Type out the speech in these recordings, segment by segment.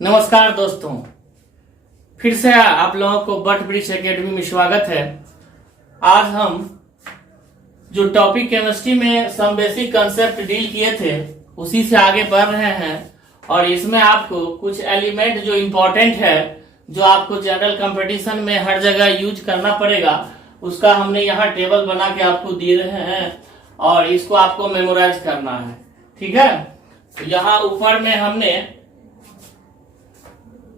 नमस्कार दोस्तों, फिर से आप लोगों को बट ब्रिज एकेडमी में स्वागत है। आज हम जो टॉपिक केमिस्ट्री में सम बेसिक कंसेप्ट डील किए थे उसी से आगे बढ़ रहे हैं और इसमें आपको कुछ एलिमेंट जो इम्पोर्टेंट है, जो आपको जनरल कंपटीशन में हर जगह यूज करना पड़ेगा, उसका हमने यहाँ टेबल बना के आपको दे रहे हैं और इसको आपको मेमोराइज करना है। ठीक है, तो यहाँ ऊपर में हमने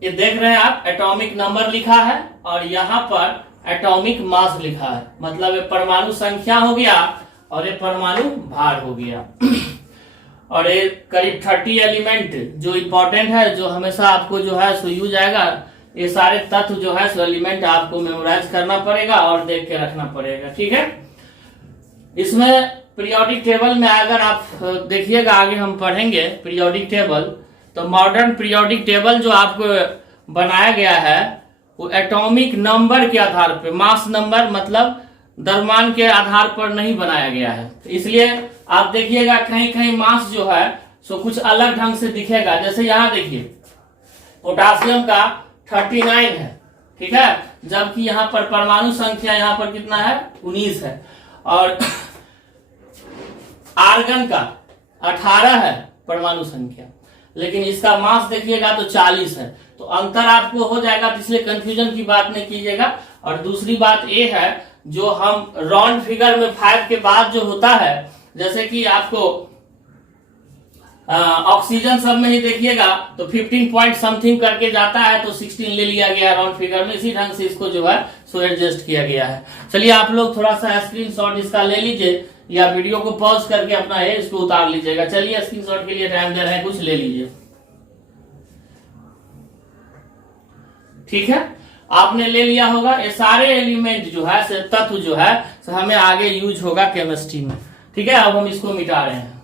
ये देख रहे हैं आप, एटॉमिक नंबर लिखा है और यहाँ पर एटॉमिक मास लिखा है। मतलब ये परमाणु संख्या हो गया और ये परमाणु भार हो गया। और ये करीब 30 एलिमेंट जो इम्पोर्टेंट है, जो हमेशा आपको जो है सो यूज आएगा। ये सारे तत्व जो है सो एलिमेंट आपको मेमोराइज करना पड़ेगा और देख के रखना पड़ेगा। ठीक है, इसमें पीरियोडिक टेबल में अगर आप देखिएगा, आगे हम पढ़ेंगे पीरियोडिक टेबल, तो मॉडर्न पीरियोडिक टेबल जो आपको बनाया गया है वो एटॉमिक नंबर के आधार पर, मास नंबर मतलब द्रव्यमान के आधार पर नहीं बनाया गया है। इसलिए आप देखिएगा कहीं कहीं मास जो है सो कुछ अलग ढंग से दिखेगा। जैसे यहाँ देखिए, पोटासियम का 39 है, ठीक है, जबकि यहाँ पर परमाणु संख्या यहाँ पर कितना है, 19 है। और आर्गन का 18 है परमाणु संख्या, लेकिन इसका मास देखिएगा तो 40 है। तो अंतर आपको हो जाएगा, तो इसलिए कंफ्यूजन की बात नहीं कीजिएगा। और दूसरी बात ये है, जो हम राउंड फिगर में 5 के बाद जो होता है, जैसे कि आपको ऑक्सीजन सब में ही देखिएगा तो 15 पॉइंट समथिंग करके जाता है, तो 16 ले लिया गया राउंड फिगर में। इसी ढंग से इसको जो है सो एडजस्ट किया गया है। चलिए आप लोग थोड़ा सा स्क्रीनशॉट इसका ले लीजिए या वीडियो को पॉज करके अपना है इसको उतार लीजिएगा। चलिए स्क्रीनशॉट के लिए टाइम दे रहे हैं, कुछ ले लीजिए। ठीक है, आपने ले लिया होगा। ये सारे एलिमेंट जो है, तत्व जो है हमें आगे यूज होगा केमिस्ट्री में। ठीक है, अब हम इसको मिटा रहे हैं।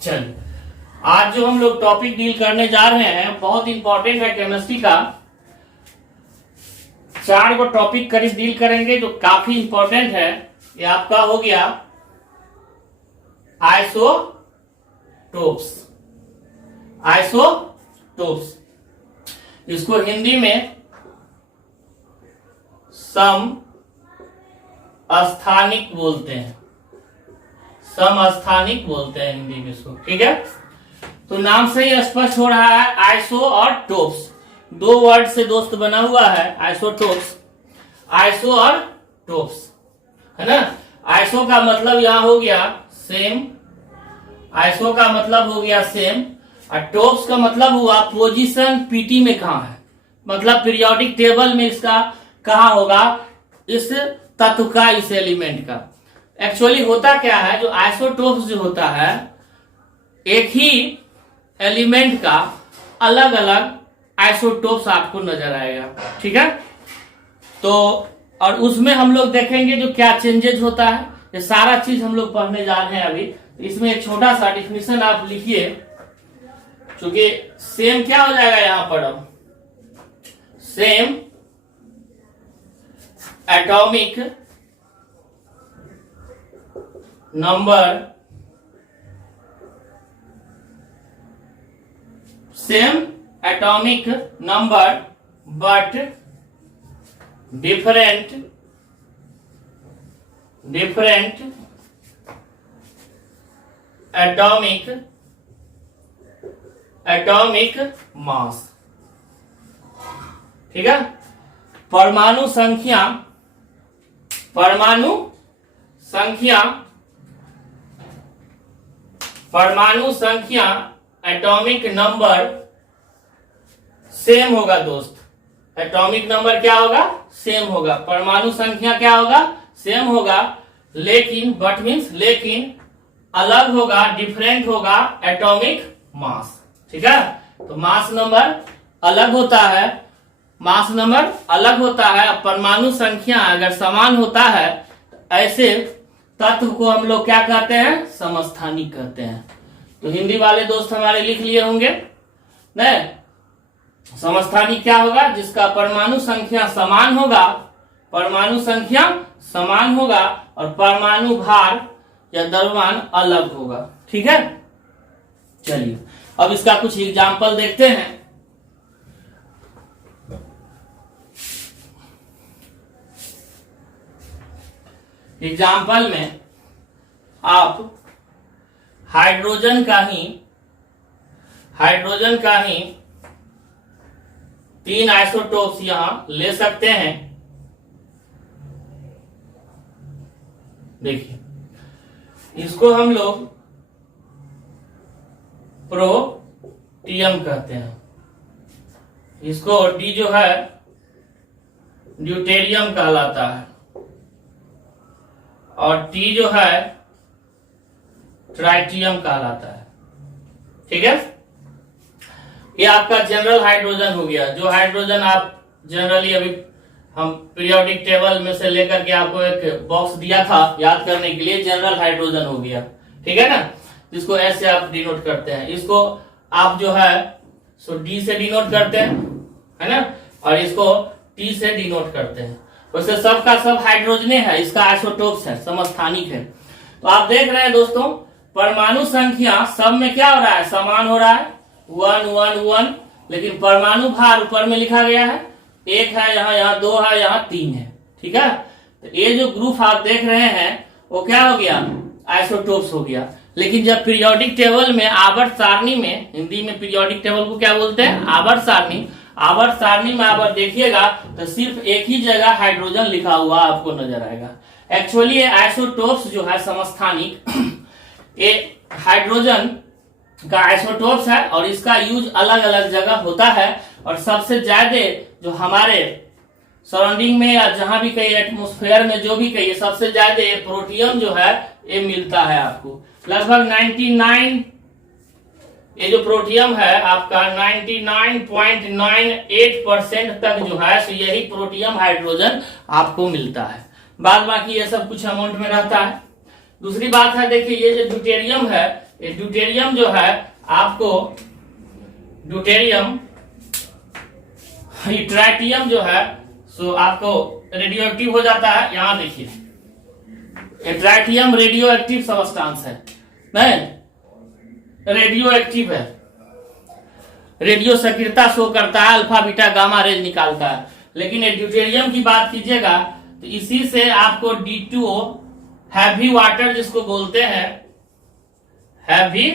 चलिए, आज जो हम लोग टॉपिक डील करने जा रहे हैं बहुत इंपॉर्टेंट है केमिस्ट्री का। 4 को टॉपिक करीब डील करेंगे जो काफी इंपॉर्टेंट है। ये आपका हो गया आइसोटोप्स। आइसोटोप्स, इसको हिंदी में समस्थानिक बोलते हैं। समस्थानिक बोलते हैं हिंदी में इसको। ठीक है, तो नाम से ही स्पष्ट हो रहा है, आइसो और टोप्स, 2 वर्ड से दोस्त बना हुआ है आइसोटोप्स। आइसो और टोप्स है ना। आइसो का मतलब यहां हो गया सेम, आइसो का मतलब हो गया सेम, और टोप्स का मतलब हुआ पोजीशन पीटी में कहां है, मतलब पीरियोडिक टेबल में इसका कहां होगा, इस तत्व का, इस एलिमेंट का। एक्चुअली होता क्या है, जो आइसोटोप्स जो होता है, एक ही एलिमेंट का अलग अलग आइसोटोप्स आपको नजर आएगा। ठीक है, तो और उसमें हम लोग देखेंगे जो क्या चेंजेस होता है, ये सारा चीज हम लोग पढ़ने जा रहे हैं अभी। इसमें एक छोटा सा डिफिनेशन आप लिखिए, क्योंकि सेम क्या हो जाएगा यहां पर, अब same atomic number, same atomic number but different atomic mass. ठीक है, परमाणु संख्या एटॉमिक नंबर सेम होगा दोस्त। एटॉमिक नंबर क्या होगा, सेम होगा। परमाणु संख्या क्या होगा, सेम होगा, लेकिन बट मीन्स लेकिन अलग होगा, डिफरेंट होगा एटॉमिक मास। ठीक है, तो मास नंबर अलग होता है मास नंबर अलग होता है, परमाणु संख्या अगर समान होता है, ऐसे तत्व को हम लोग क्या कहते हैं? समस्थानिक कहते हैं। तो हिंदी वाले दोस्त हमारे लिख लिए होंगे नहीं? समस्थानिक क्या होगा? जिसका परमाणु संख्या समान होगा, परमाणु संख्या समान होगा और परमाणु भार या द्रव्यमान अलग होगा। ठीक है, चलिए अब इसका कुछ एग्जाम्पल देखते हैं। एग्जाम्पल में आप हाइड्रोजन का ही 3 आइसोटोप्स यहां ले सकते हैं। देखिए, इसको हम लोग प्रोटियम कहते हैं, इसको डी जो है ड्यूटेरियम कहलाता है और टी जो है ट्राइटियम कहलाता है। ठीक है, ये आपका जनरल हाइड्रोजन हो गया। जो हाइड्रोजन आप जनरली अभी हम पीरियोडिक टेबल में से लेकर के आपको एक बॉक्स दिया था याद करने के लिए, जनरल हाइड्रोजन हो गया। ठीक है ना, जिसको एस से आप डिनोट करते हैं, इसको आप जो है सो डी से डिनोट करते हैं, है ना, और इसको टी से डिनोट करते हैं। वैसे सबका सब हाइड्रोजने है, इसका आइसोटोप्स है, समस्थानिक है। तो आप देख रहे हैं दोस्तों, परमाणु संख्या सब में क्या हो रहा है? समान हो रहा है, 1 1 1, लेकिन परमाणु भार ऊपर में लिखा गया है, 1 है यहाँ 2 है, यहाँ 3 है। ठीक है, तो ये जो ग्रुप आप देख रहे हैं वो क्या हो गया? आइसोटोप्स हो गया। लेकिन जब पीरियोडिक टेबल में आवर्त सारणी में, हिंदी में पीरियोडिक टेबल को क्या बोलते हैं? आवर्त सारणी। आवर्त सारणी में आप देखिएगा तो सिर्फ एक ही जगह हाइड्रोजन लिखा हुआ आपको नजर आएगा। एक्चुअली ये आइसोटोप्स जो है समस्थानिक, ये हाइड्रोजन का आइसोटोप्स है और इसका यूज अलग अलग जगह होता है। और सबसे ज्यादा जो हमारे सराउंडिंग में या जहां भी कहीं एटमोस्फेयर में जो भी कहीं, सबसे ज्यादा प्रोटियम जो है ये मिलता है आपको। लगभग 99, ये जो प्रोटियम है आपका 99.98% तक जो है सो यही प्रोटियम हाइड्रोजन आपको मिलता है। बाद बाकी ये सब कुछ अमाउंट में रहता है। दूसरी बात है, देखिए ये जो ड्यूटेरियम है, ये ड्यूटेरियम जो है आपको ड्यूटेरियम, ये ट्राइटियम जो है सो आपको रेडियो एक्टिव हो जाता है। यहां देखिए, ये ट्राइटियम रेडियो एक्टिव सबस्टांस है, नहीं रेडियो एक्टिव है, रेडियो सक्रियता शो करता है, अल्फा बीटा गामा रेज निकालता है। लेकिन ये ड्यूटेरियम की बात कीजिएगा तो इसी से आपको D2O हैवी वाटर जिसको बोलते हैं, हैवी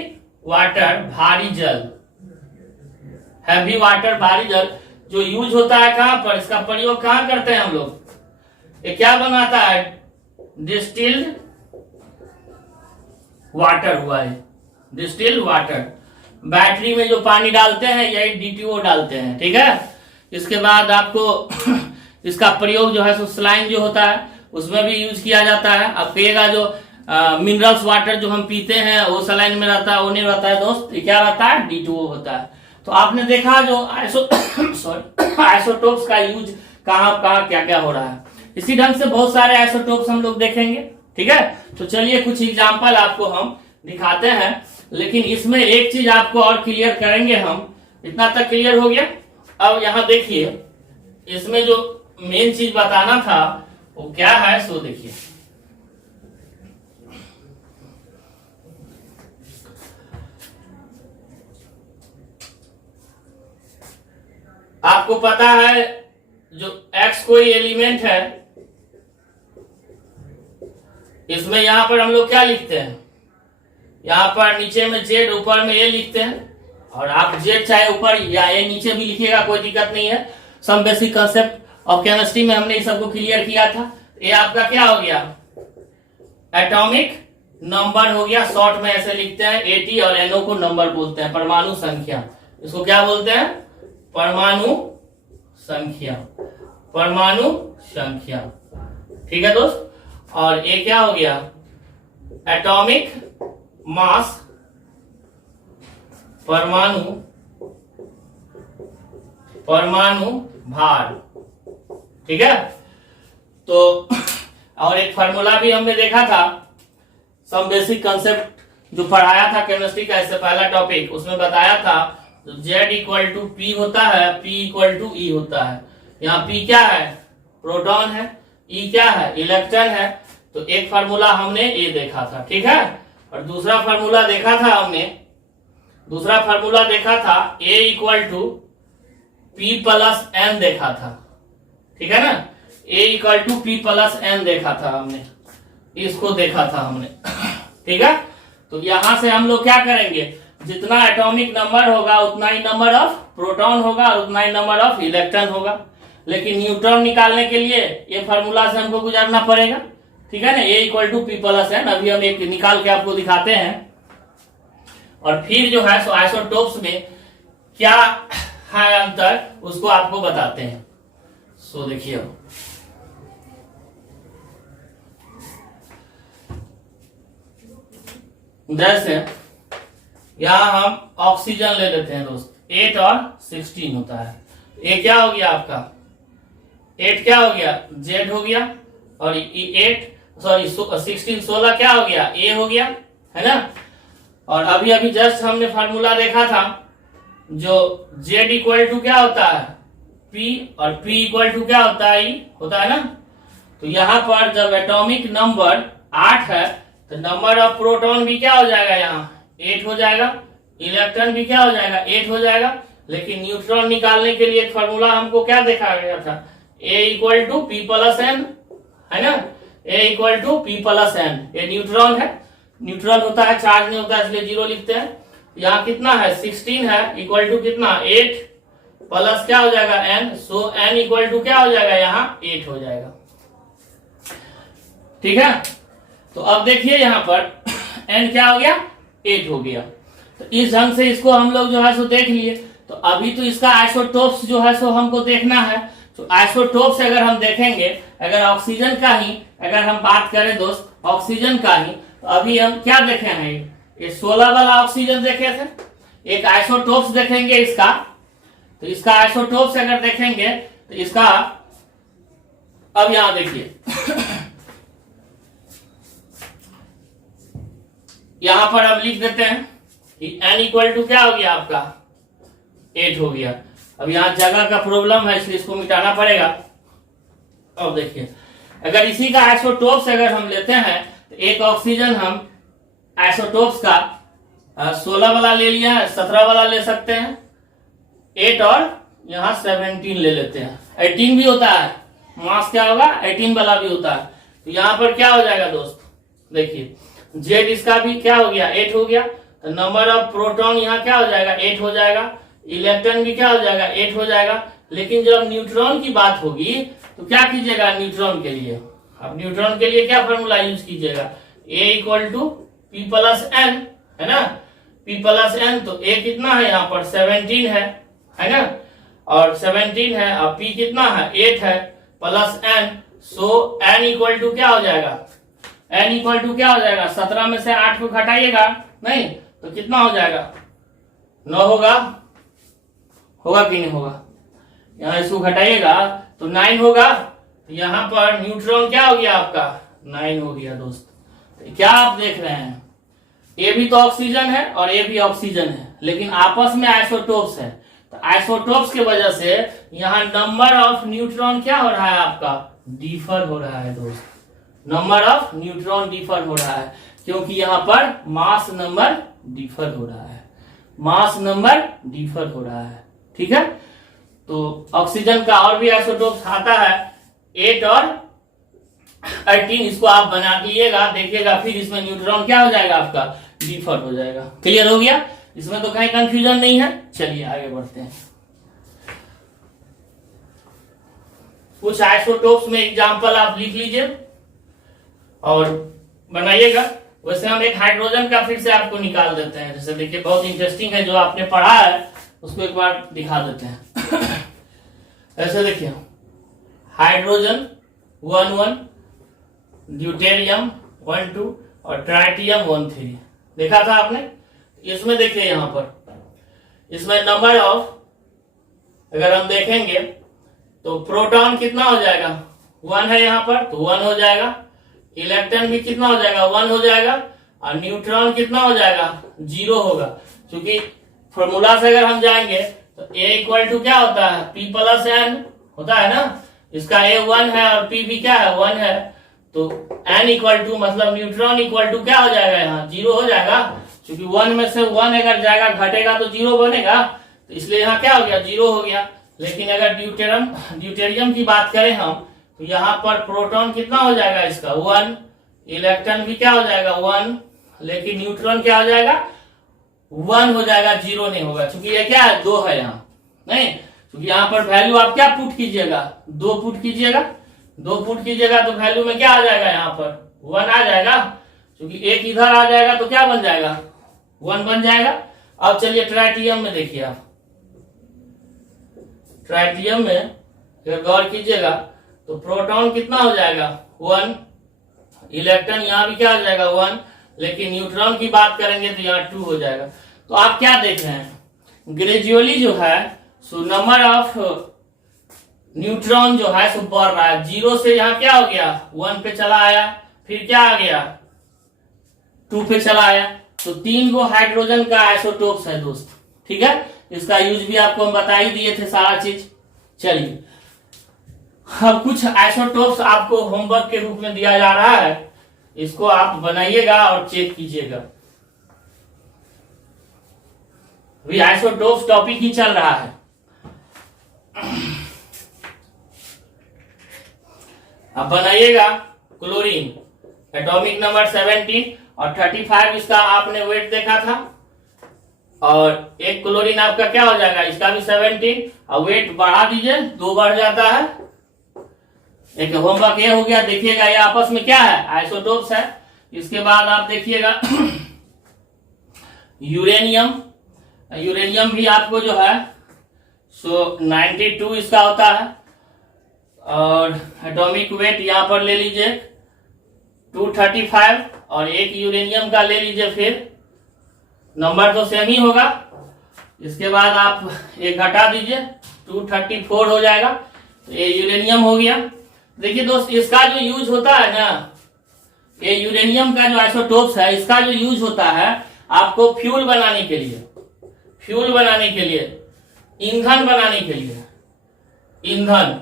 वाटर भारी जल, हैवी वाटर भारी जल जो यूज होता है कहां पर? इसका प्रयोग कहां करते हैं हम लोग? ये क्या बनाता है? डिस्टिल्ड वाटर हुआ है, डिस्टिल्ड वाटर। बैटरी में जो पानी डालते हैं यही D2O डालते हैं। ठीक है, इसके बाद आपको इसका प्रयोग जो है सो स्लाइन जो होता है उसमें भी यूज किया जाता है। अब कहिएगा जो मिनरल्स वाटर जो हम पीते हैं वो सलाइन में रहता है, वो नहीं रहता है दोस्त, ये क्या रहता है? D2O होता है। तो आपने देखा जो आइसोटोप्स का यूज कहां कहां क्या क्या हो रहा है। इसी ढंग से बहुत सारे आइसोटोप्स हम लोग देखेंगे। ठीक है, तो चलिए कुछ एग्जाम्पल आपको हम दिखाते हैं, लेकिन इसमें एक चीज आपको और क्लियर करेंगे हम। इतना तक क्लियर हो गया। अब यहां देखिए, इसमें जो मेन चीज बताना था वो क्या है सो देखिए। आपको पता है जो X कोई एलिमेंट है, इसमें यहां पर हम लोग क्या लिखते हैं? यहां पर नीचे में Z, ऊपर में A लिखते हैं। और आप Z चाहे ऊपर या A नीचे भी लिखिएगा, कोई दिक्कत नहीं है। Some basic concept of chemistry में हमने इस सबको क्लियर किया था। ये आपका क्या हो गया? एटॉमिक नंबर हो गया, शॉर्ट में ऐसे लिखते हैं। AT और NO को नंबर बोलते हैं, परमाणु संख्या। इसको क्या बोलते हैं? परमाणु संख्या, परमाणु संख्या। ठीक है दोस्त। और ये क्या हो गया? एटॉमिक मास, परमाणु परमाणु भार। ठीक है, तो और एक फार्मूला भी हमने देखा था, सम बेसिक कंसेप्ट जो पढ़ाया था केमिस्ट्री का, इससे पहला टॉपिक, उसमें बताया था Z इक्वल टू पी होता है, P इक्वल टू ई होता है। यहाँ P क्या है, प्रोटॉन है, E क्या है, इलेक्ट्रॉन है। तो एक फार्मूला हमने ये देखा था, ठीक है। और दूसरा फार्मूला देखा था हमने, A equal to P plus N देखा था, ठीक है ना। A equal to P plus N देखा था हमने, इसको देखा था हमने, ठीक है। तो यहां से हम लोग क्या करेंगे, जितना एटॉमिक नंबर होगा उतना ही नंबर ऑफ प्रोटॉन होगा और उतना ही नंबर ऑफ इलेक्ट्रॉन होगा। लेकिन न्यूट्रॉन निकालने के लिए ये फार्मूला से हमको गुजरना पड़ेगा, ठीक है ना। A equal to P plus N, अभी हम एक निकाल के आपको दिखाते हैं। और फिर जो है सो आइसोटोप्स में क्या है अंतर, उसको आपको बताते हैं। सो देखिए, जैसे यहां हम ऑक्सीजन ले लेते हैं दोस्त, 8 और 16 होता है। ये क्या हो गया आपका, 8 क्या हो गया, Z हो गया, और 16 16 क्या हो गया, A हो गया, है ना। और अभी अभी जस्ट हमने फार्मूला देखा था, जो Z इक्वल टू क्या होता है, P, और P इक्वल टू क्या होता है, E होता है ना। तो यहाँ पर जब एटॉमिक नंबर 8 है तो नंबर ऑफ प्रोटॉन भी क्या हो जाएगा, यहाँ 8 हो जाएगा, इलेक्ट्रॉन भी क्या हो जाएगा, 8 हो जाएगा। लेकिन न्यूट्रॉन निकालने के लिए एक फार्मूला हमको क्या देखा गया था, A equal to P plus N, है ना। A equal to P plus N, ये न्यूट्रॉन है, न्यूट्रल होता है, चार्ज नहीं होता है, इसलिए 0 लिखते हैं। यहाँ कितना है, 16 है, इक्वल टू कितना, 8 प्लस क्या हो जाएगा, N, so N equal to क्या हो जाएगा, यहाँ 8 हो जाएगा, ठीक है। तो अब देखिए यहाँ पर N क्या हो गया, 8 हो गया। तो इस ढंग से इसको हम लोग जो है सो देख लिए। तो अभी तो इसका आइसोटोप्स जो है सो हमको देखना है। तो आइसोटोप्स अगर हम देखेंगे, अगर ऑक्सीजन का ही अगर हम बात करें दोस्त, ऑक्सीजन का ही, तो अभी हम क्या देखे हैं, ये 16 वाला ऑक्सीजन देखे थे। एक आइसोटोप्स देखेंगे इसका, तो इसका आइसोटोप्स अगर देखेंगे तो इसका, अब यहां देखिए यहां पर हम लिख देते हैं कि N इक्वल टू क्या हो गया आपका, 8 हो गया। अब यहां जगह का प्रॉब्लम है, इसलिए इसको मिटाना पड़ेगा। अब देखिए, अगर इसी का आइसोटोप्स अगर हम लेते हैं तो एक ऑक्सीजन हम आइसोटोप्स का 16 वाला ले लिया है, 17 वाला ले सकते हैं, 8 और यहाँ 17 ले लेते हैं, 18 भी होता है, मास क्या होगा 18 वाला भी होता है। तो यहाँ पर क्या हो जाएगा दोस्त, देखिए Z इसका भी क्या हो गया, 8 हो गया। तो नंबर ऑफ प्रोटॉन यहाँ क्या हो जाएगा, 8 हो जाएगा, इलेक्ट्रॉन भी क्या हो जाएगा, 8 हो जाएगा। लेकिन जब न्यूट्रॉन की बात होगी तो क्या कीजिएगा, न्यूट्रॉन के लिए, अब न्यूट्रॉन के लिए क्या फॉर्मूला यूज कीजिएगा, A equal to P plus N, है ना, P प्लस N। तो A कितना है यहाँ पर 17 है ना, और 17 है, और P कितना है 8 है, plus N, so N equal to क्या हो जाएगा, N इक्वल टू क्या हो जाएगा, 17 में से 8 को घटाइएगा, नहीं तो कितना हो जाएगा, 9 होगा कि नहीं होगा, यहाँ इसको घटाइएगा तो 9 होगा। तो यहाँ पर न्यूट्रॉन क्या हो गया आपका, 9 हो गया दोस्त। तो क्या आप देख रहे हैं, ये भी तो ऑक्सीजन है और ये भी ऑक्सीजन है, लेकिन आपस में आइसोटोप्स है। तो आइसोटोप्स की वजह से यहाँ नंबर ऑफ न्यूट्रॉन क्या हो रहा है आपका, डिफर हो रहा है दोस्त, नंबर ऑफ न्यूट्रॉन डिफर हो रहा है, क्योंकि यहाँ पर मास नंबर डिफर हो रहा है, मास नंबर डिफर हो रहा है, ठीक है। तो ऑक्सीजन का और भी आइसोटोप्स आता है, 8 और 18, इसको आप बना लीजिएगा, देखिएगा, फिर इसमें न्यूट्रॉन क्या हो जाएगा आपका, डिफर हो जाएगा। क्लियर हो गया, इसमें तो कहीं कंफ्यूजन नहीं है। चलिए आगे बढ़ते हैं। कुछ आइसोटोप्स में एग्जांपल आप लिख लीजिए और बनाइएगा। वैसे हम एक हाइड्रोजन का फिर से आपको निकाल देते हैं, जैसे देखिए बहुत इंटरेस्टिंग है, जो आपने पढ़ा है उसको एक बार दिखा देते हैं। ऐसे देखिए, हाइड्रोजन 1 ड्यूटेरियम 1 2 और ट्राइटियम 1 3 देखा था आपने। इसमें देखिए यहाँ पर इसमें नंबर ऑफ अगर हम देखेंगे तो प्रोटॉन कितना हो जाएगा, 1 है यहाँ पर तो 1 हो जाएगा, इलेक्ट्रॉन भी कितना हो जाएगा, 1 हो जाएगा, और न्यूट्रॉन कितना हो जाएगा, 0 होगा। क्योंकि फॉर्मूला से अगर हम जाएंगे तो A इक्वल टू क्या होता है, P प्लस N होता है ना, इसका A 1 है और P भी क्या है, 1 है, तो N इक्वल टू मतलब न्यूट्रॉन इक्वल टू क्या हो जाएगा, यहाँ 0 हो जाएगा। क्योंकि 1 में से 1 अगर जाएगा घटेगा तो 0 बनेगा, तो इसलिए यहाँ क्या हो गया, 0 हो गया। लेकिन अगर ड्यूटेरियम की बात करें हम तो यहाँ पर प्रोटॉन कितना हो जाएगा, इसका 1, इलेक्ट्रॉन भी क्या हो जाएगा 1, लेकिन न्यूट्रॉन क्या हो जाएगा 1 हो जाएगा, 0 नहीं होगा। क्योंकि ये क्या है, 2 है यहाँ नहीं, क्योंकि यहाँ पर वैल्यू आप क्या पुट कीजिएगा, 2 पुट कीजिएगा, 2 पुट कीजिएगा तो वैल्यू में क्या आ जाएगा, यहाँ पर 1 आ जाएगा। क्योंकि एक इधर आ जाएगा तो क्या बन जाएगा, 1 बन जाएगा। अब चलिए ट्राइटियम में देखिए आप, ट्राइटियम में अगर गौर कीजिएगा तो प्रोटॉन कितना हो जाएगा 1, इलेक्ट्रॉन यहाँ भी क्या हो जाएगा 1, लेकिन न्यूट्रॉन की बात करेंगे तो यहाँ 2 हो जाएगा। तो आप क्या देख रहे हैं, ग्रेजुअली जो है सो नंबर ऑफ न्यूट्रॉन जो है सो बढ़ रहा है, 0 से यहाँ क्या हो गया 1 पे चला आया, फिर क्या आ गया 2 पे चला आया। तो 3 गो हाइड्रोजन का आइसोटोप्स है दोस्त, ठीक है। इसका यूज भी आपको हम बता ही दिए थे सारा चीज। चलिए अब कुछ आइसोटोप्स आपको होमवर्क के रूप में दिया जा रहा है, इसको आप बनाइएगा और चेक कीजिएगा। अभी आइसोटोप्स टॉपिक ही चल रहा है। अब बनाइएगा क्लोरीन, एटॉमिक नंबर 17 और 35 इसका आपने वेट देखा था, और एक क्लोरीन आपका क्या हो जाएगा, इसका भी 17, और वेट बढ़ा दीजिए 2 बढ़ जाता है। एक होमवर्क ये हो गया, देखिएगा ये आपस में क्या है, आइसोटोप्स है। इसके बाद आप देखिएगा यूरेनियम, यूरेनियम भी आपको जो है सो 92 इसका होता है, और एटॉमिक वेट यहां पर ले लीजिए 235, और एक यूरेनियम का ले लीजिए, फिर नंबर तो सेम ही होगा। इसके बाद आप एक घटा दीजिए 234 हो जाएगा, तो ये यूरेनियम हो गया। देखिए दोस्त, इसका जो यूज होता है ना, ये यूरेनियम का जो आइसोटोप्स है इसका जो यूज होता है आपको फ्यूल बनाने के लिए, फ्यूल बनाने के लिए, ईंधन बनाने के लिए। ईंधन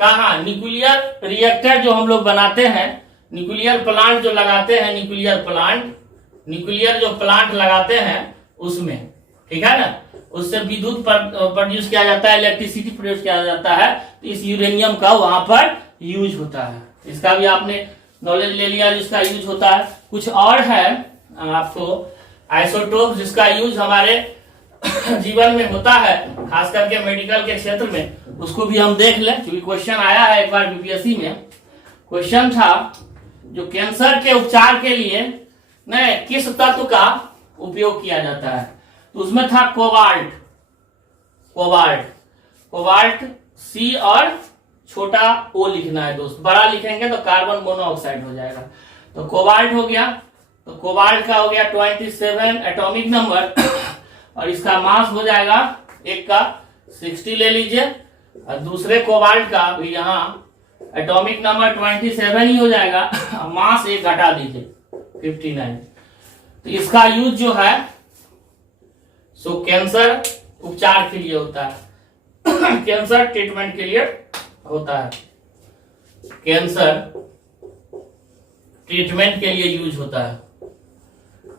कहाँ, न्यूक्लियर रिएक्टर जो हम लोग बनाते हैं, न्यूक्लियर प्लांट जो लगाते हैं, न्यूक्लियर प्लांट, न्यूक्लियर जो प्लांट लगाते हैं उसमें, ठीक है ना, उससे विद्युत प्रोड्यूस किया जाता है, इलेक्ट्रिसिटी प्रोड्यूस किया जाता है, तो इस यूरेनियम का वहां पर यूज होता है। इसका भी आपने नॉलेज ले लिया जिसका यूज होता है। कुछ और है आपको आइसोटोप जिसका यूज हमारे जीवन में होता है, खास करके मेडिकल के क्षेत्र में, उसको भी हम देख लें। क्योंकि क्वेश्चन आया है एक बार बीपीएससी में, क्वेश्चन था जो कैंसर के उपचार के लिए नहीं किस तत्व का उपयोग किया जाता है, तो उसमें था कोबाल्ट, कोबाल्ट, कोबाल्ट सी और छोटा ओ लिखना है दोस्त, बड़ा लिखेंगे तो कार्बन मोनोऑक्साइड हो जाएगा। तो कोबाल्ट हो गया, तो कोबाल्ट का हो गया 27 एटॉमिक नंबर, और इसका मास हो जाएगा एक का 60 ले लीजिए, और दूसरे कोबाल्ट का भी यहाँ एटॉमिक नंबर 27 ही हो जाएगा, मास एक घटा दीजिए 59। तो इसका यूज जो है सो कैंसर उपचार के लिए होता है, कैंसर ट्रीटमेंट के लिए होता है, कैंसर ट्रीटमेंट के लिए यूज होता है,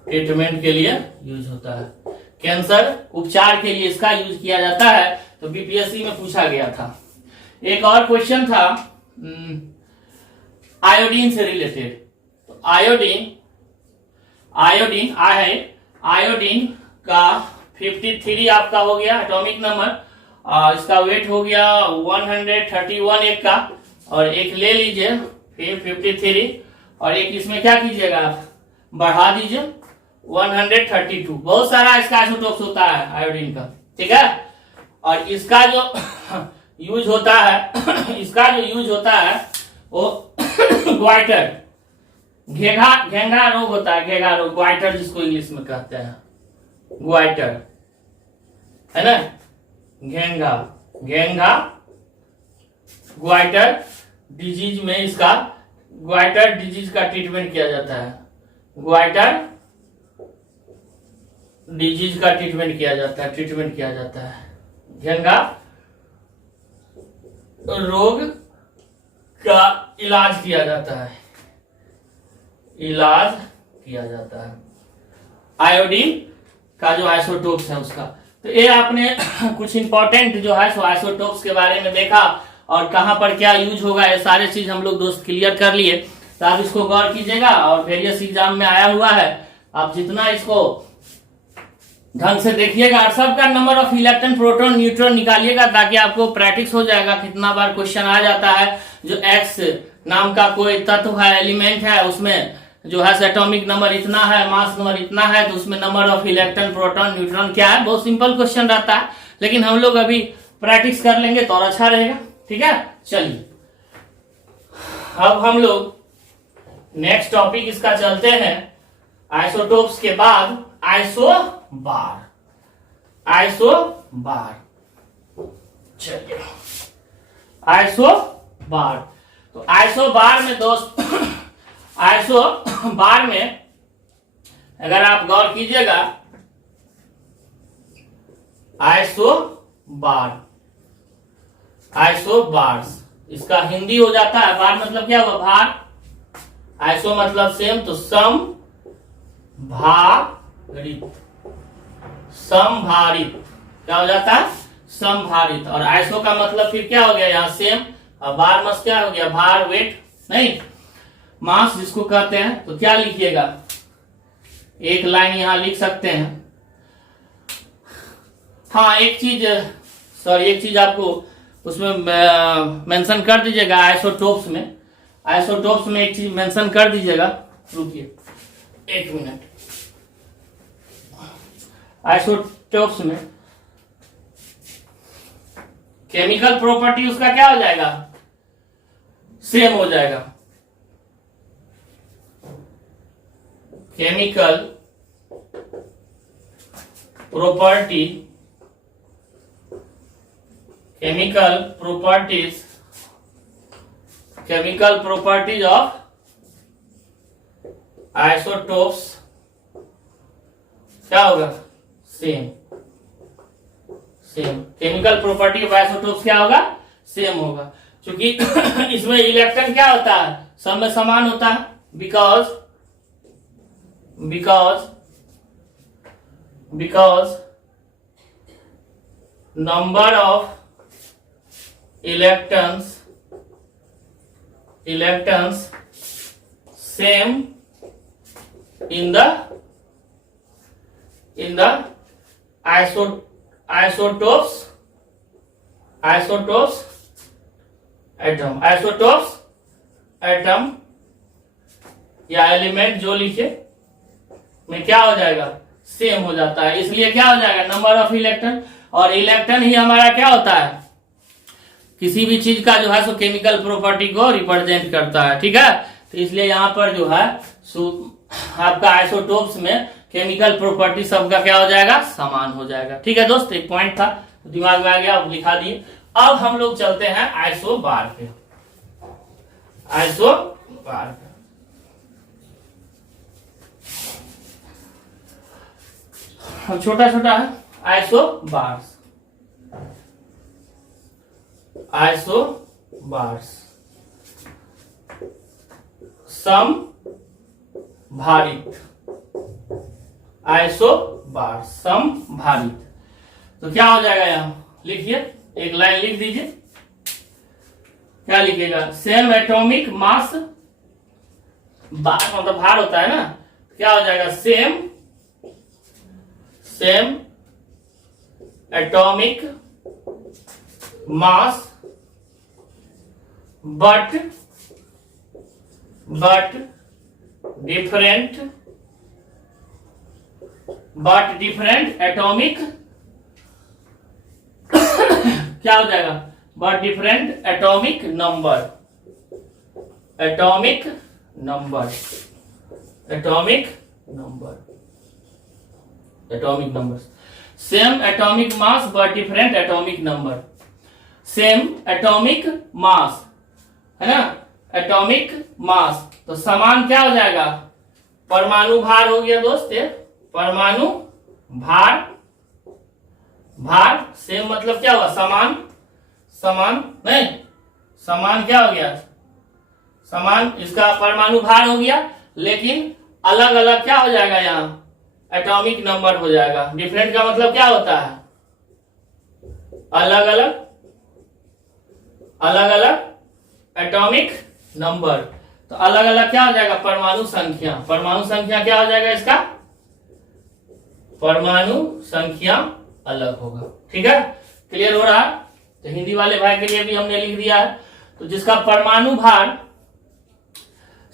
ट्रीटमेंट के लिए यूज होता है, कैंसर उपचार के लिए इसका यूज किया जाता है। तो बीपीएससी में पूछा गया था। एक और क्वेश्चन था आयोडीन से रिलेटेड, तो आयोडीन, आयोडीन आयोडीन का 53 आपका हो गया एटॉमिक नंबर, इसका वेट हो गया 131 एक का, और एक ले लीजिए फिर 53, और एक इसमें क्या कीजिएगा आप बढ़ा दीजिए 132। बहुत सारा इसका आइसोटोप्स होता है आयोडीन का, ठीक है। और इसका जो यूज होता है, इसका जो यूज होता है वो ग्वाइटर, घेंघा रोग होता है, घेंघा रोग, ग्वाइटर जिसको इंग्लिश में कहते हैं, ग्वाइटर है ना, घेंघा, घेंघा ग्वाइटर डिजीज में इसका ग्वाइटर डिजीज का ट्रीटमेंट किया जाता है। ग्वाइटर डिजीज का ट्रीटमेंट किया जाता है। घेंघा रोग का इलाज किया जाता है। आयोडीन का जो आइसोटोप्स है उसका। तो ये आपने कुछ इंपॉर्टेंट जो है सो आइसोटोप्स के बारे में देखा और कहां पर क्या यूज होगा, ये सारे चीज हम लोग दोस्त क्लियर कर लिए। तो आप इसको गौर कीजिएगा और वेरियस एग्जाम में आया हुआ है, आप जितना इसको ढंग से देखिएगा और सबका number of electron proton neutron निकालिएगा ताकि आपको प्रैक्टिस हो जाएगा। कितना बार क्वेश्चन आ जाता है जो एक्स नाम का कोई तत्व है, एलिमेंट है, उसमें जो है एटॉमिक नंबर इतना है, मास नंबर इतना है, तो उसमें number of electron proton neutron क्या है। बहुत सिंपल क्वेश्चन रहता है, लेकिन हम लोग अभी प्रैक्टिस कर लेंगे तो और अच्छा रहेगा। ठीक है, चलिए अब हम लोग नेक्स्ट टॉपिक इसका चलते हैं। आइसोटोप्स के बाद आइसोबार। चलिए आइसोबार। तो आइसोबार में दोस्त आइसोबार में अगर आप गौर कीजिएगा, आइसोबार्स इसका हिंदी हो जाता है, बार मतलब क्या हुआ, भार। आइसो मतलब सेम, तो संभारित क्या हो जाता है, संभारित। और आइसो का मतलब फिर क्या हो गया यहाँ सेम, और बार मस क्या हो गया, भार, वेट नहीं, मास जिसको कहते हैं। तो क्या लिखिएगा, एक लाइन यहां लिख सकते हैं। हाँ एक चीज आपको उसमें मेंशन कर दीजिएगा। आइसोटोप्स में एक चीज मेंशन कर दीजिएगा। रुकिए एक मिनट। आइसोटोप्स में केमिकल प्रॉपर्टी उसका क्या हो जाएगा, सेम हो जाएगा। केमिकल प्रॉपर्टीज ऑफ आइसोटोप्स क्या होगा, same. Chemical property of isotopes क्या होगा, सेम होगा। क्योंकि इसमें इलेक्ट्रॉन क्या होता है, सब में समान होता है। Because number of electrons same in the isotopes atom या एलिमेंट जो लिखे में क्या हो जाएगा, सेम हो जाता है। इसलिए क्या हो जाएगा, नंबर ऑफ इलेक्ट्रॉन। और इलेक्ट्रॉन ही हमारा क्या होता है, किसी भी चीज का जो है सो केमिकल प्रॉपर्टी को रिप्रेजेंट करता है। ठीक है, तो इसलिए यहाँ पर जो है सो आपका आइसोटोप्स में केमिकल प्रॉपर्टी सबका क्या हो जाएगा, समान हो जाएगा। ठीक है दोस्त, एक पॉइंट था दिमाग में आ गया, अब लिखा दिए। अब हम लोग चलते हैं आइसोबार पे। छोटा छोटा है आइसोबार्स। समभारित। तो क्या हो जाएगा, यहां लिखिए, एक लाइन लिख दीजिए। क्या लिखिएगा, सेम एटॉमिक मास, बार मतलब भार होता है ना, क्या हो जाएगा, same atomic mass but different atomic क्या हो जाएगा, but different atomic number. Same atomic mass but different atomic number. Same atomic mass, है ना, एटॉमिक मास। तो समान क्या हो जाएगा, परमाणु भार हो गया दोस्त, ये परमाणु भार, भार सेम मतलब क्या हुआ, समान, समान नहीं, समान क्या हो गया, समान, इसका परमाणु भार हो गया, लेकिन अलग अलग क्या हो जाएगा, यहाँ एटॉमिक नंबर हो जाएगा। डिफरेंट का मतलब क्या होता है, अलग अलग, अलग अलग एटॉमिक नंबर। तो अलग अलग क्या हो जाएगा, परमाणु संख्या, परमाणु संख्या क्या हो जाएगा इसका, परमाणु संख्या अलग होगा। ठीक है, क्लियर हो रहा है। तो हिंदी वाले भाई के लिए भी हमने लिख दिया है। तो जिसका परमाणु भार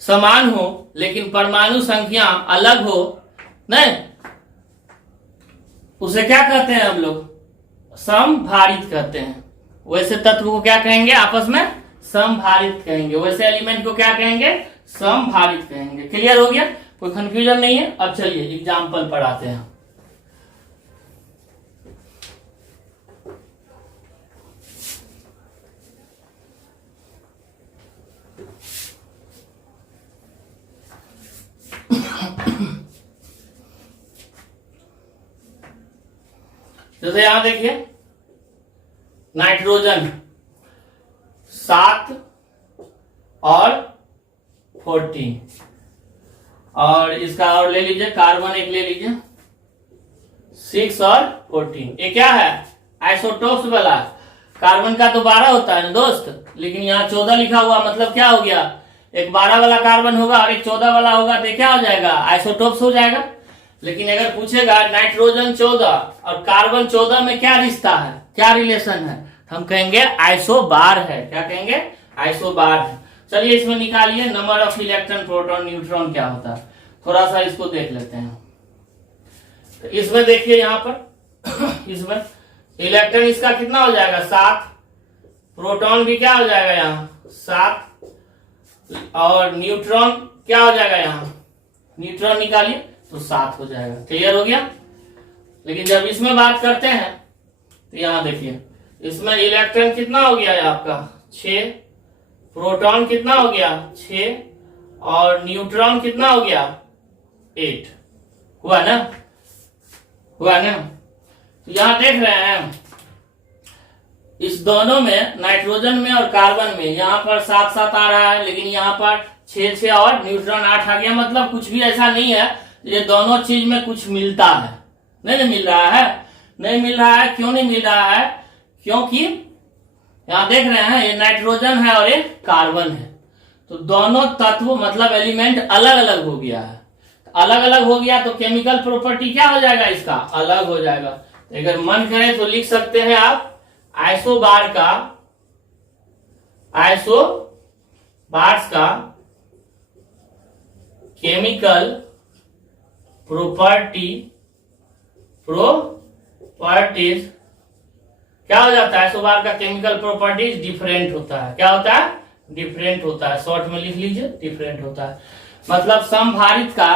समान हो लेकिन परमाणु संख्या अलग हो, नहीं, उसे क्या कहते हैं हम लोग, समभारित कहते हैं। वैसे तत्व को क्या कहेंगे, आपस में समभारित कहेंगे। वैसे एलिमेंट को क्या कहेंगे, समभारित कहेंगे। क्लियर हो गया, कोई कंफ्यूजन नहीं है। अब चलिए एग्जाम्पल पढ़ाते हैं। जैसे यहां देखिए, नाइट्रोजन 7 और 14, और इसका और ले लीजिए, कार्बन एक ले लीजिए 6 और 14। ये क्या है, आइसोटोप्स वाला। कार्बन का तो 12 होता है ना दोस्त, लेकिन यहाँ 14 लिखा हुआ, मतलब क्या हो गया, एक 12 वाला कार्बन होगा और एक 14 वाला होगा, तो क्या हो जाएगा, आइसोटोप्स हो जाएगा। लेकिन अगर पूछेगा नाइट्रोजन 14 और कार्बन 14 में क्या रिश्ता है, क्या रिलेशन है, हम कहेंगे आइसोबार है। क्या कहेंगे, आइसोबार है। चलिए इसमें निकालिए number of electron, proton, neutron क्या होता है, थोड़ा सा इसको देख लेते हैं। तो इसमें देखिए यहाँ पर इसमें इलेक्ट्रॉन इसका कितना हो जाएगा, 7, प्रोटॉन भी क्या हो जाएगा यहाँ 7, और न्यूट्रॉन क्या हो जाएगा, यहाँ न्यूट्रॉन निकालिए तो 7 हो जाएगा। क्लियर हो गया। लेकिन जब इसमें बात करते हैं तो यहाँ देखिए, इसमें इलेक्ट्रॉन कितना हो गया है आपका 6, प्रोटॉन कितना हो गया 6, और न्यूट्रॉन कितना हो गया 8। हुआ ना, हुआ ना। तो यहां देख रहे हैं, इस दोनों में, नाइट्रोजन में और कार्बन में, यहाँ पर 7-7 आ रहा है, लेकिन यहाँ पर 6-6 और न्यूट्रॉन 8 आ गया। मतलब कुछ भी ऐसा नहीं है, ये दोनों चीज में कुछ मिलता है, नहीं मिल रहा है, नहीं मिल रहा है। क्यों नहीं मिल रहा है, क्योंकि यहां देख रहे हैं, ये नाइट्रोजन है और ये कार्बन है, तो दोनों तत्व मतलब एलिमेंट अलग अलग हो गया है। अलग अलग हो गया तो केमिकल प्रॉपर्टी क्या हो जाएगा, इसका अलग हो जाएगा। तो अगर मन करे तो लिख सकते हैं आप, आइसोबार का, आइसोबार्स का केमिकल प्रॉपर्टीज क्या हो जाता है, आइसोबार का केमिकल प्रॉपर्टीज डिफरेंट होता है। क्या होता है, डिफरेंट होता है। शॉर्ट में लिख लीजिए, डिफरेंट होता है। मतलब समभारित का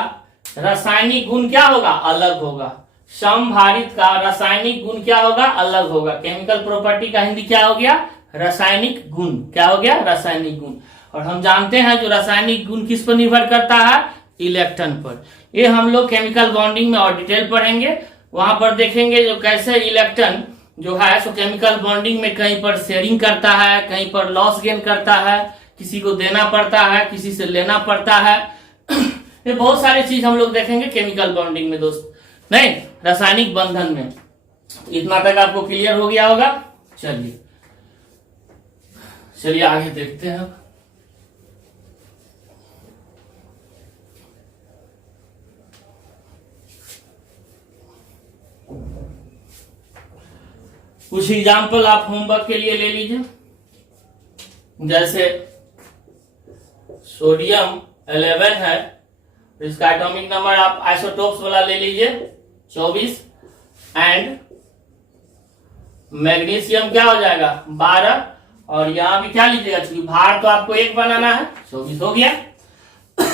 रासायनिक गुण क्या होगा, अलग होगा। समभारित का रासायनिक गुण क्या होगा, अलग होगा। केमिकल प्रॉपर्टी का हिंदी क्या हो गया, रासायनिक गुण। क्या हो गया, रासायनिक गुण। और हम जानते हैं जो रासायनिक गुण किस पर निर्भर करता है, इलेक्ट्रॉन पर। ये हम लोग केमिकल बॉन्डिंग में और डिटेल पढ़ेंगे, वहां पर देखेंगे जो कैसे इलेक्ट्रॉन जो है सो केमिकल बॉन्डिंग में कहीं पर शेयरिंग करता है, कहीं पर लॉस गेन करता है, किसी को देना पड़ता है, किसी से लेना पड़ता है। ये बहुत सारी चीज हम लोग देखेंगे केमिकल बॉन्डिंग में दोस्त, नहीं रासायनिक बंधन में। इतना तक आपको क्लियर हो गया होगा। चलिए चलिए आगे देखते हैं। कुछ एग्जाम्पल आप होमवर्क के लिए ले लीजिए। जैसे सोडियम 11 है, इसका एटॉमिक नंबर आप आइसोटोप्स वाला ले लीजिए 24, एंड मैग्नीशियम क्या हो जाएगा 12, और यहां भी क्या लीजिएगा, क्योंकि भार तो आपको 1 बनाना है, 24 हो गया।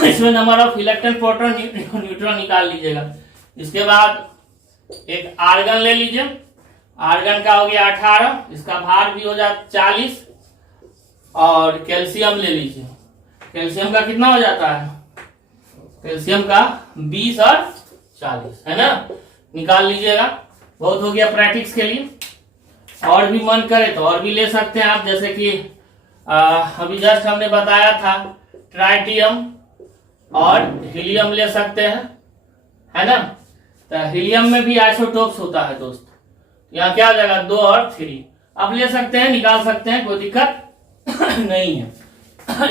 इसमें number of electron, proton, neutron निकाल लीजिएगा। इसके बाद एक आर्गन ले लीजिए, आर्गन का हो गया 18, इसका भार भी हो जाता 40, और कैल्शियम ले लीजिए, कैल्शियम का कितना हो जाता है, कैल्शियम का 20 और 40 है ना, निकाल लीजिएगा। बहुत हो गया प्रैक्टिस के लिए। और भी मन करे तो और भी ले सकते हैं आप, जैसे कि अभी जस्ट हमने बताया था ट्राइटियम और हीलियम ले सकते हैं, है ना। तो हीलियम में भी आइसोटोप्स होता है दोस्त, यहाँ क्या हो जाएगा 2 और 3, आप ले सकते हैं, निकाल सकते हैं, कोई दिक्कत नहीं है।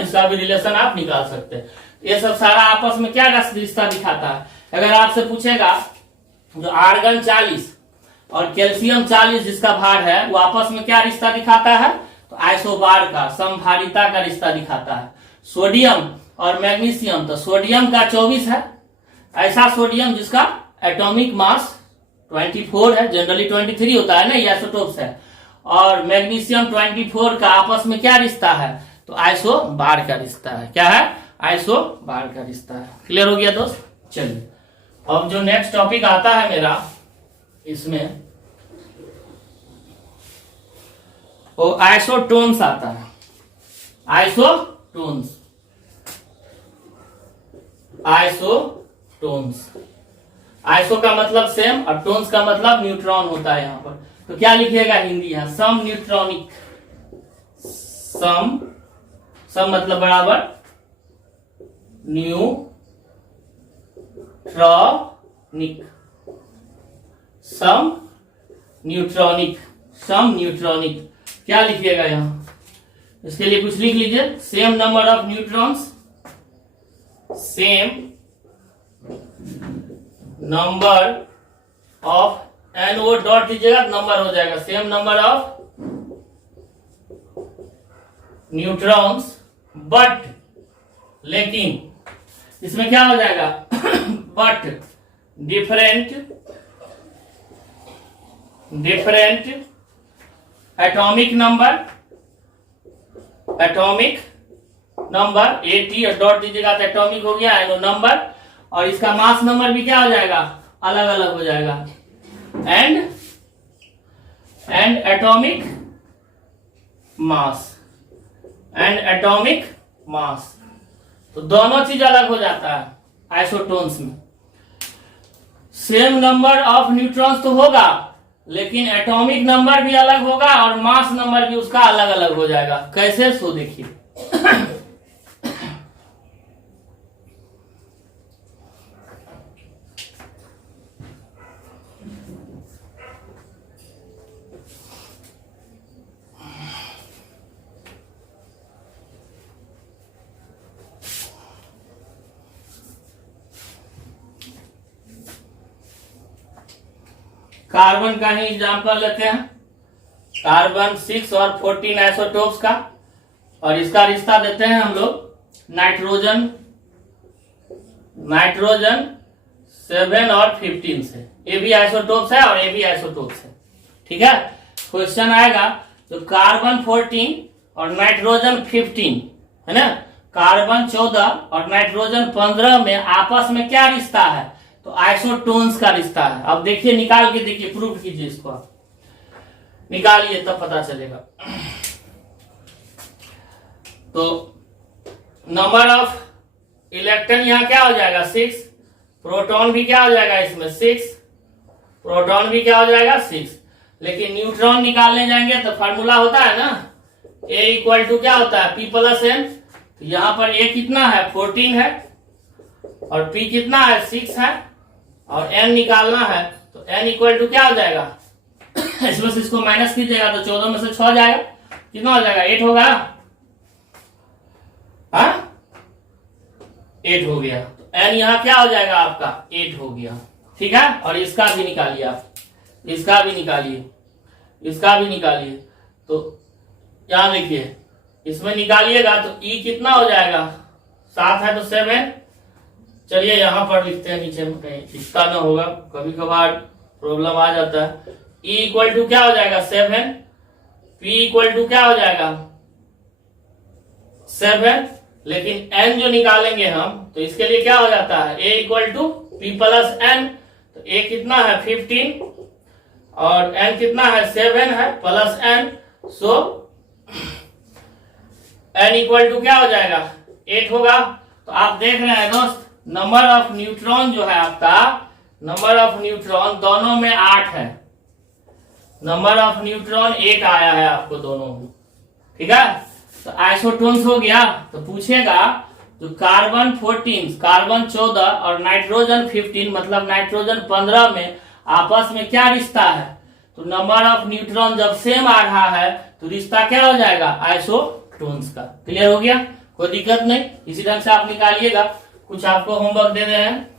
इसका भी रिलेशन आप निकाल सकते हैं। ये सब सारा आपस में क्या रिश्ता दिखाता है। अगर आपसे पूछेगा जो आर्गन 40 और कैल्शियम 40 जिसका भार है वो आपस में क्या रिश्ता दिखाता है, तो आइसोबार का, समभारिता का रिश्ता दिखाता है। सोडियम और मैग्नीशियम, तो सोडियम का 24 है, ऐसा सोडियम जिसका एटॉमिक मास 24 है, जनरली 23 होता है ना, ये आइसोटोप्स है। और मैग्नीशियम 24 का आपस में क्या रिश्ता है, तो आइसोबार का रिश्ता है। क्या है, आइसोबार का रिश्ता है। क्लियर हो गया दोस्त। चलिए अब जो नेक्स्ट टॉपिक आता है मेरा, इसमें वो आइसोटोन्स आता है। आइसोटोन्स, आइसोटोन्स, आइसो का मतलब सेम और टोन्स का मतलब न्यूट्रॉन होता है यहाँ पर। तो क्या लिखिएगा हिंदी, यहाँ सम न्यूट्रॉनिक, सम, सम मतलब बराबर, न्यूट्रॉनिक, सम न्यूट्रॉनिक, सम न्यूट्रॉनिक। क्या लिखिएगा यहाँ, इसके लिए कुछ लिख लीजिए, same number of neutrons, same number of, NO dot दीजिएगा नंबर हो जाएगा, same number of neutrons, but, लेकिन इसमें क्या हो जाएगा but different, different atomic number, atomic number, AT और डॉट दीजिएगा तो एटॉमिक हो गया, NO नंबर, और इसका मास नंबर भी क्या हो जाएगा, अलग अलग हो जाएगा, and atomic mass, and atomic mass. तो दोनों चीज अलग हो जाता है आइसोटोन्स में। सेम नंबर ऑफ न्यूट्रॉन्स तो होगा, लेकिन एटॉमिक नंबर भी अलग होगा और मास नंबर भी उसका अलग अलग हो जाएगा। कैसे, सो देखिए कार्बन का ही एग्जांपल लेते हैं, कार्बन 6 और 14 आइसोटोप्स का, और इसका रिश्ता देते हैं हम लोग नाइट्रोजन, नाइट्रोजन 7 और 15 से। ये भी आइसोटोप्स है और ये भी आइसोटोप्स है, ठीक है। क्वेश्चन आएगा तो कार्बन 14 और नाइट्रोजन 15 है ना, कार्बन 14 और नाइट्रोजन 15 में आपस में क्या रिश्ता है, तो आइसोटोन्स का रिश्ता है। अब देखिए, निकाल के देखिए, प्रूव कीजिए इसको, आप निकालिए तब पता चलेगा। तो नंबर ऑफ इलेक्ट्रॉन यहाँ क्या हो जाएगा 6, प्रोटॉन भी क्या हो जाएगा इसमें 6, प्रोटॉन भी क्या हो जाएगा 6, लेकिन न्यूट्रॉन निकालने जाएंगे तो फार्मूला होता है ना, A इक्वल टू क्या होता है P प्लस N। तो यहाँ पर A कितना है 14 है और P कितना है 6 है और N निकालना है, तो N इक्वल टू क्या हो जाएगा इसमें से इसको माइनस कीजिएगा तो 14 में से 6 जाएगा, कितना हो जाएगा 8 होगा, हाँ 8 हो गया। तो N यहाँ क्या हो जाएगा आपका 8 हो गया, ठीक है। और इसका भी निकालिए आप, इसका भी निकालिए, इसका भी निकालिए। तो यहाँ देखिए, इसमें निकालिएगा तो E कितना हो जाएगा 7 है तो 7। चलिए यहाँ पर लिखते हैं, नीचे में कहीं इसका ना होगा, कभी कभार प्रॉब्लम आ जाता है। E इक्वल टू क्या हो जाएगा 7, P इक्वल टू क्या हो जाएगा 7, लेकिन N जो निकालेंगे हम तो इसके लिए क्या हो जाता है A equal to P plus N। तो A कितना है 15 और n कितना है 7 है plus n, so n equal to क्या हो जाएगा 8 होगा। तो आप देख रहे हैं दोस्त नंबर ऑफ न्यूट्रॉन जो है आपका, नंबर ऑफ न्यूट्रॉन दोनों में 8 है, नंबर ऑफ न्यूट्रॉन 8 आया है आपको दोनों में, ठीक है। तो आइसोटोन्स हो गया। तो पूछेगा तो कार्बन 14, कार्बन 14 और नाइट्रोजन 15 मतलब नाइट्रोजन 15 में आपस में क्या रिश्ता है। तो नंबर ऑफ न्यूट्रॉन जब सेम आ रहा है तो रिश्ता क्या हो जाएगा आइसोटोन्स का। क्लियर हो गया, कोई दिक्कत नहीं, इसी ढंग से आप निकालिएगा। कुछ आपको होमवर्क दे रहे हैं।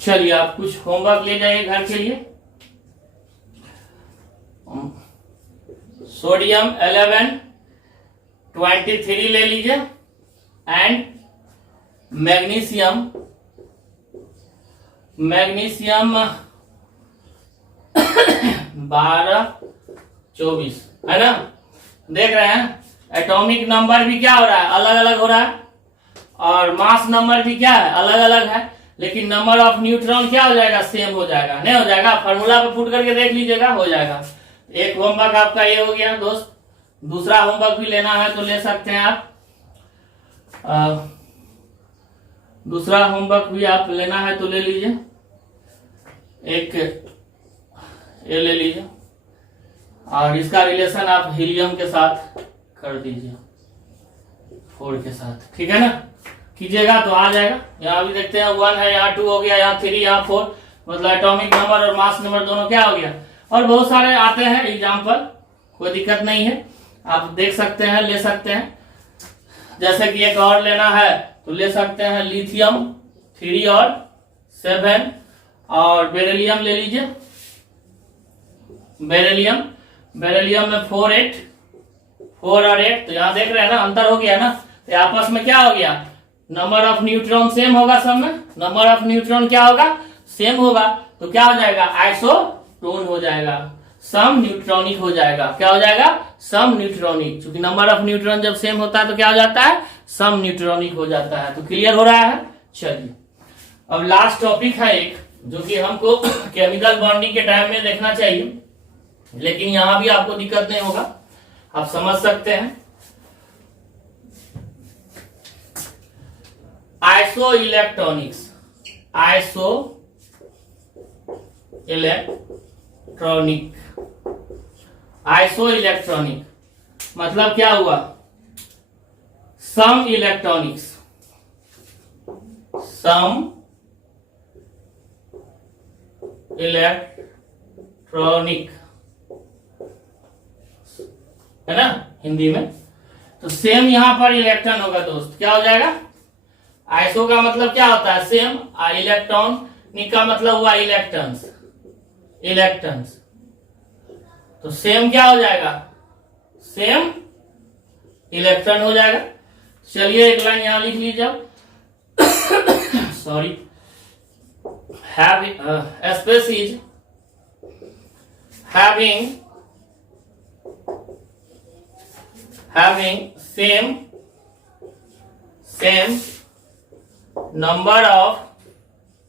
चलिए आप कुछ होमवर्क ले जाइए घर के लिए। सोडियम 11 23 ले लीजिए एंड मैग्नीशियम 12 24 है ना। देख रहे हैं एटॉमिक नंबर भी क्या हो रहा है अलग अलग हो रहा है और मास नंबर भी क्या है अलग अलग है, लेकिन नंबर ऑफ न्यूट्रॉन क्या हो जाएगा सेम हो जाएगा, नहीं हो जाएगा। फॉर्मूला पे पुट करके देख लीजिएगा, हो जाएगा। एक होमवर्क आपका ये हो गया दोस्त। दूसरा होमवर्क भी लेना है तो ले सकते हैं आप। दूसरा होमवर्क भी आप लेना है तो ले लीजिए, एक ये ले लीजिए और इसका रिलेशन आप हीलियम के साथ कर दीजिए 4 के साथ, ठीक है ना। कीजिएगा तो आ जाएगा। यहाँ भी देखते हैं 1 है, यहाँ 2 हो गया, यहाँ 3, यहाँ 4, मतलब एटॉमिक नंबर और मास नंबर दोनों क्या हो गया। और बहुत सारे आते हैं एग्जाम्पल, कोई दिक्कत नहीं है, आप देख सकते हैं ले सकते हैं। जैसे कि एक और लेना है तो ले सकते हैं लिथियम 3 और 7 और बेरिलियम ले लीजिए। बेरिलियम में 4 और 8, तो यहाँ देख रहे हैं ना अंतर हो गया ना। तो आपस में क्या हो गया नंबर ऑफ न्यूट्रॉन सेम होगा सब में, नंबर ऑफ न्यूट्रॉन क्या होगा सेम होगा, तो क्या हो जाएगा आइसोटोन हो जाएगा, सम न्यूट्रॉनिक हो जाएगा। क्या हो जाएगा सम न्यूट्रॉनिक, क्योंकि नंबर ऑफ न्यूट्रॉन जब सेम होता है तो क्या हो जाता है सम न्यूट्रॉनिक हो जाता है। तो क्लियर हो रहा है। चलिए अब लास्ट टॉपिक है एक जो कि हमको केमिकल बॉन्डिंग के टाइम में देखना चाहिए, लेकिन यहां भी आपको दिक्कत नहीं होगा, आप समझ सकते हैं। आइसो इलेक्ट्रॉनिक मतलब क्या हुआ सम इलेक्ट्रॉनिक्स है ना हिंदी में। तो सेम यहां पर इलेक्ट्रॉन होगा दोस्त, क्या हो जाएगा आइसो का मतलब क्या होता है सेम, इलेक्ट्रॉनिक का मतलब हुआ इलेक्ट्रॉन्स। तो सेम क्या हो जाएगा सेम इलेक्ट्रॉन हो जाएगा। चलिए एक लाइन यहां लिख लीजिए sorry, species having same number of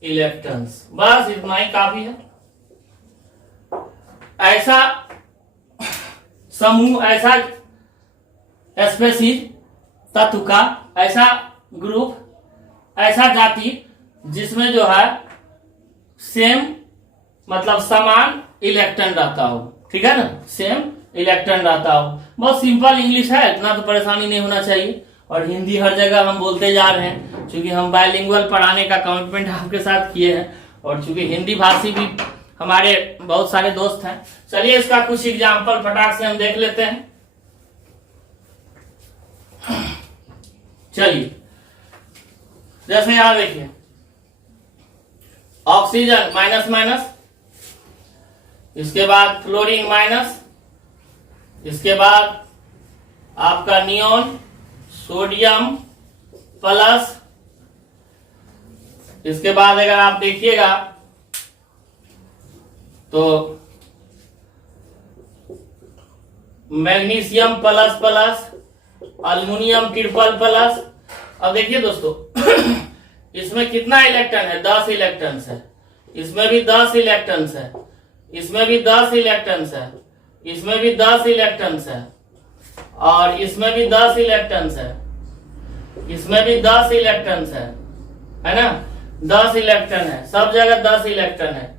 electrons, बस इतना ही काफी है। ऐसा समूह, ऐसा स्पेसीज तत्व का ऐसा ग्रुप, ऐसा जाति जिसमें जो है सेम मतलब समान इलेक्ट्रॉन रहता हो, ठीक है ना, सेम इलेक्ट्रॉन रहता हो। बहुत सिंपल इंग्लिश है, इतना तो परेशानी नहीं होना चाहिए। और हिंदी हर जगह हम बोलते जा रहे हैं क्योंकि हम बायलिंगुअल पढ़ाने का कमिटमेंट आपके साथ किए हैं, और चूंकि हिंदी भाषी भी हमारे बहुत सारे दोस्त हैं। चलिए इसका कुछ एग्जाम्पल फटाक से हम देख लेते हैं। चलिए जैसे यहां देखिए ऑक्सीजन माइनस माइनस, इसके बाद क्लोरीन माइनस, इसके बाद आपका नियोन सोडियम प्लस, इसके बाद अगर आप देखिएगा तो magnesium plus plus, aluminium triple plus. अब देखिए दोस्तों इसमें कितना इलेक्ट्रॉन है? 10 इलेक्ट्रॉन है। इसमें भी 10 इलेक्ट्रॉन है, इसमें भी 10 इलेक्ट्रॉन है, इसमें भी 10 इलेक्ट्रॉन है, और इसमें भी 10 इलेक्ट्रॉन है, इसमें भी 10 इलेक्ट्रॉन है ना? 10 इलेक्ट्रॉन है, सब जगह 10 इलेक्ट्रॉन है।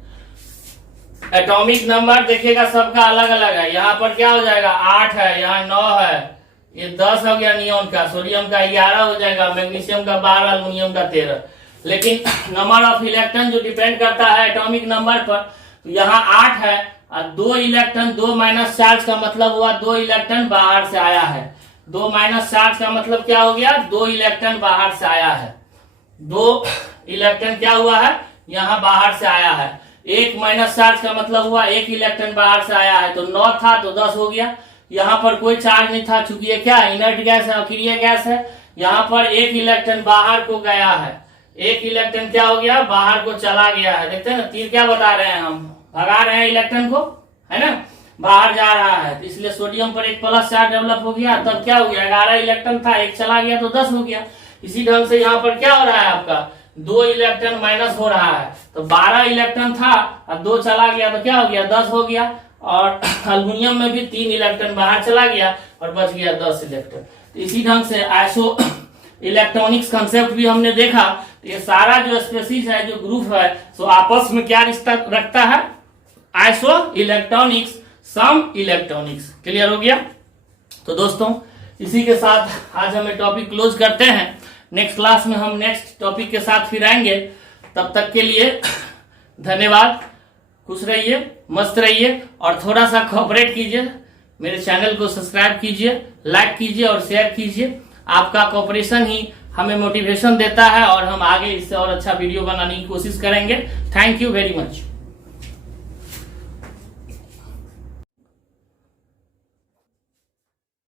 एटॉमिक नंबर देखिएगा सबका अलग अलग है। यहाँ पर क्या हो जाएगा? 8 है, यहाँ 9 है, ये 10 हो गया नियोन का, सोडियम का 11 हो जाएगा, मैग्नीशियम का 12, अल्युमिनियम का 13। लेकिन नंबर ऑफ इलेक्ट्रॉन जो डिपेंड करता है एटॉमिक नंबर पर, तो यहाँ 8 है और 2 इलेक्ट्रॉन, 2 माइनस चार्ज का मतलब हुआ 2 इलेक्ट्रॉन बाहर से आया है। 2 माइनस चार्ज का मतलब क्या हो गया? 2 इलेक्ट्रॉन बाहर से आया है। 2 इलेक्ट्रॉन क्या हुआ है? यहाँ बाहर से आया है। 1 माइनस चार्ज का मतलब हुआ 1 इलेक्ट्रॉन बाहर से आया है, तो 9 था तो 10 हो गया। यहाँ पर कोई चार्ज नहीं था, चूंकि ये क्या इनर्ट गैस है, अक्रिय गैस है। यहाँ पर 1 इलेक्ट्रॉन बाहर को गया है, 1 इलेक्ट्रॉन क्या हो गया? बाहर को चला गया है। देखते हैं ना तीर क्या बता रहे हैं, हम भगा रहे हैं इलेक्ट्रॉन को, है ना? बाहर जा रहा है, तो इसलिए सोडियम पर एक प्लस चार्ज डेवलप हो गया। तब क्या हो गया? 11 इलेक्ट्रॉन था, 1 चला गया तो 10 हो गया। इसी ढंग से यहाँ पर क्या हो रहा है? आपका 2 इलेक्ट्रॉन माइनस हो रहा है, तो 12 इलेक्ट्रॉन था और 2 चला गया तो क्या हो गया? 10 हो गया। और अल्युमिनियम में भी 3 इलेक्ट्रॉन बाहर चला गया और बच गया 10 इलेक्ट्रॉन। तो इसी ढंग से आइसो इलेक्ट्रॉनिक्स कंसेप्ट भी हमने देखा। तो ये सारा जो स्पेसीज है, जो ग्रुप है, तो आपस में क्या रिश्ता रखता है? आइसो इलेक्ट्रॉनिक्स, सम इलेक्ट्रॉनिक्स। क्लियर हो गया? तो दोस्तों इसी के साथ आज हम टॉपिक क्लोज करते हैं। नेक्स्ट क्लास में हम नेक्स्ट टॉपिक के साथ फिर आएंगे। तब तक के लिए धन्यवाद। खुश रहिए, मस्त रहिए और थोड़ा सा कोऑपरेट कीजिए। मेरे चैनल को सब्सक्राइब कीजिए, लाइक कीजिए और शेयर कीजिए। आपका कोऑपरेशन ही हमें मोटिवेशन देता है और हम आगे इससे और अच्छा वीडियो बनाने की कोशिश करेंगे। Thank you very much.